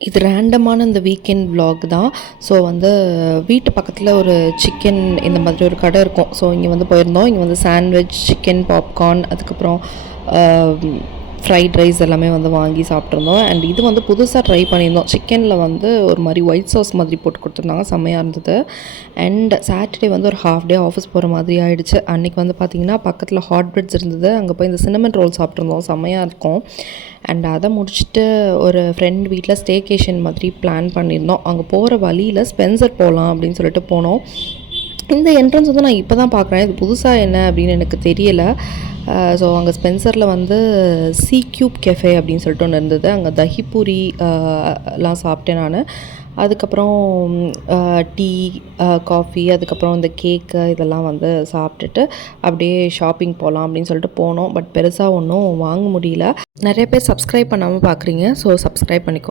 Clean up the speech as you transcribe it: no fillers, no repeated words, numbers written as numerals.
இது ரேண்டமான இந்த weekend vlog தான். ஸோ வந்து வீட்டு பக்கத்தில் ஒரு சிக்கன் இந்த மாதிரி ஒரு கடை இருக்கும். ஸோ இங்கே வந்து போயிருந்தோம். இங்கே வந்து சாண்ட்விச், சிக்கன் பாப்கார்ன், அதுக்கப்புறம் ஃப்ரைட் ரைஸ் எல்லாமே வந்து வாங்கி சாப்பிட்ருந்தோம். அண்ட் இது வந்து புதுசாக ட்ரை பண்ணியிருந்தோம். சிக்கனில் வந்து ஒரு மாதிரி ஒயிட் சாஸ் மாதிரி போட்டு கொடுத்துருந்தாங்க, செம்மையாக இருந்தது. அண்ட் சாட்டர்டே வந்து ஒரு ஹாஃப் டே ஆஃபீஸ் போகிற மாதிரி ஆகிடுச்சு. அன்றைக்கி வந்து பார்த்திங்கன்னா பக்கத்தில் ஹாட் பிரெட்ஸ் இருந்தது. அங்கே போய் இந்த சின்னமன் ரோல் சாப்பிட்ருந்தோம், செம்மையாக இருக்கும். அண்ட் அதை முடிச்சுட்டு ஒரு ஃப்ரெண்ட் வீட்டில் ஸ்டேகேஷன் மாதிரி பிளான் பண்ணியிருந்தோம். அங்கே போகிற வழியில் ஸ்பென்சர் போகலாம் அப்படின்னு சொல்லிட்டு போனோம். இந்த என்ட்ரன்ஸ் வந்து நான் இப்போ தான் பார்க்குறேன். இது புதுசாக என்ன அப்படின்னு எனக்கு தெரியலை. ஸோ அங்கே ஸ்பென்சரில் வந்து சி க்யூப் கெஃபே அப்படின்னு சொல்லிட்டு ஒன்று இருந்தது. அங்கே தஹிபூரி எல்லாம் சாப்பிட்டேன் நான். அதுக்கப்புறம் டீ, காஃபி, அதுக்கப்புறம் இந்த கேக்கு இதெல்லாம் வந்து சாப்பிட்டுட்டு அப்படியே ஷாப்பிங் போகலாம் அப்படின்னு சொல்லிட்டு போனோம். பட் பெருசாக ஒன்றும் வாங்க முடியல. நிறைய பேர் சப்ஸ்கிரைப் பண்ணாமல் பார்க்குறீங்க. ஸோ சப்ஸ்கிரைப் பண்ணிக்கோ.